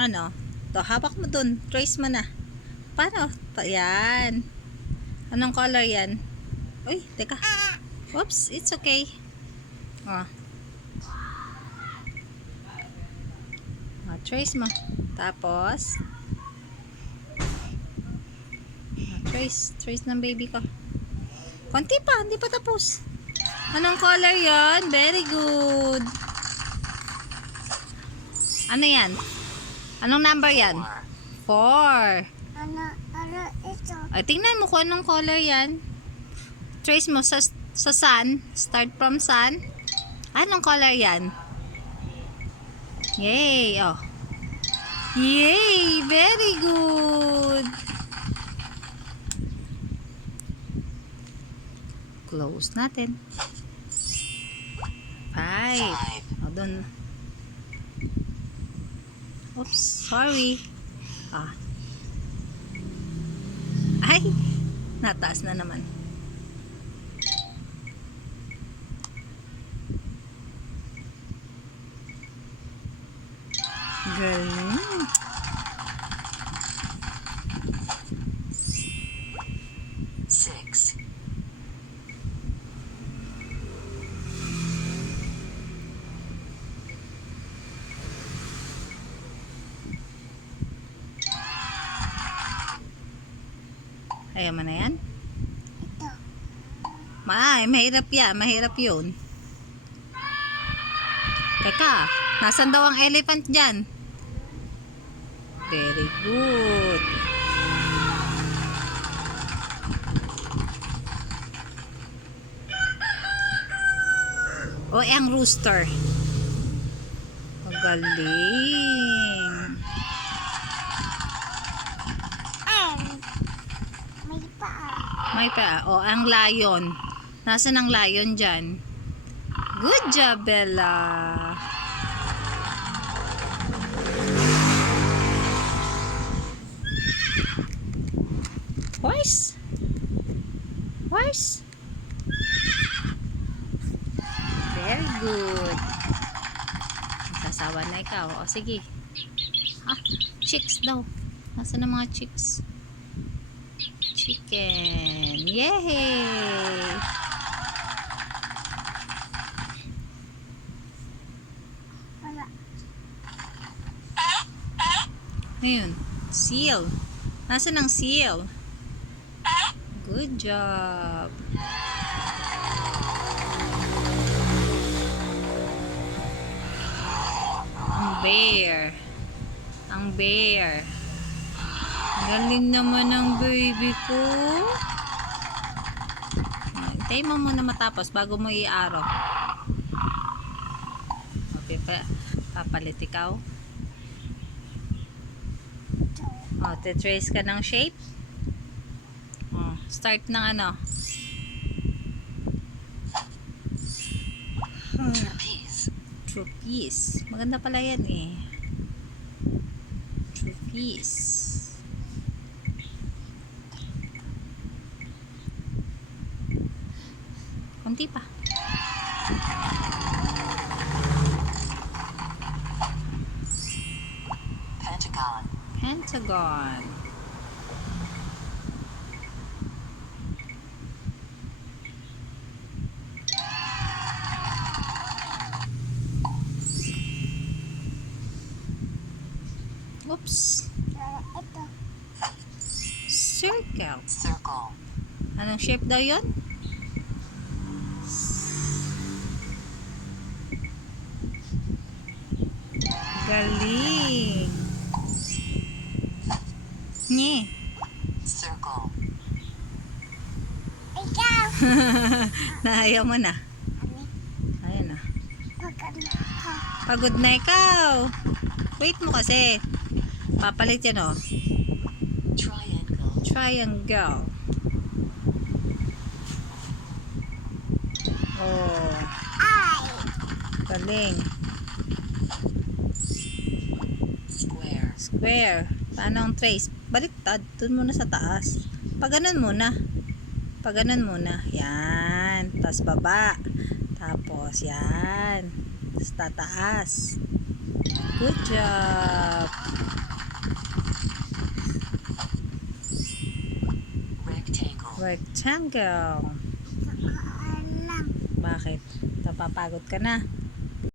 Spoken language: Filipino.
ano. To, hawak mo dun. Trace mo na. Paano? Yan. Anong color yan? Uy, teka. Oops, it's okay. Oh. Oh, trace mo. Tapos, trace ng baby ko. Konti pa, hindi pa tapos. Anong color yon? Very good. Ano yan? Anong number yan? 4. Ano ito? Ay, tingnan mo kung anong color yan. Trace mo sa sun. Start from sun. Anong color yan? Yay! Oh. Yay! Very good! Close natin. 5. O, dun. Oops, sorry. Ah. Ay! Nataas na naman. Galing. Ayaw mo na yan? Ito. Mahirap yan. Mahirap yun. Teka, nasan daw ang elephant dyan? Very good. O, ang rooster. Magaling. May paa. May pa. O, ang lion. Nasaan ang lion dyan? Good job, Bella. Horse? Horse? Very good. Sasawa na ikaw. O, sige. Chicks daw. Nasaan ang mga chicks? Chicken. Yay! Wala. Ngayon, seal. Nasaan ang seal? Good job. Ang bear. Ang bear. Galing naman ng baby ko. Hintayin mo muna matapos bago mo i-araw. Okay, papalit ikaw. O, titrace ka ng shape. O, start ng ano. Trapeze. Maganda pala yan eh. Trapeze. Kunti pa. Pentagon. Oops. Ito. Circle. Anong shape daw yun? Galing. Nye. Ikaw. Nahayaw mo na. Ayan na. Maganda ka. Pagod na ikaw. Wait mo kasi. Papalit yan oh. Triangle. Oh. Ay. Galing. Square. Paano ang trace? Baliktad. Doon muna sa taas. Paganon muna. Paganon muna. Yan. Tapos baba. Tapos yan. Tapos tataas. Good job. Rectangle. Alam. Bakit? Napapagod ka na?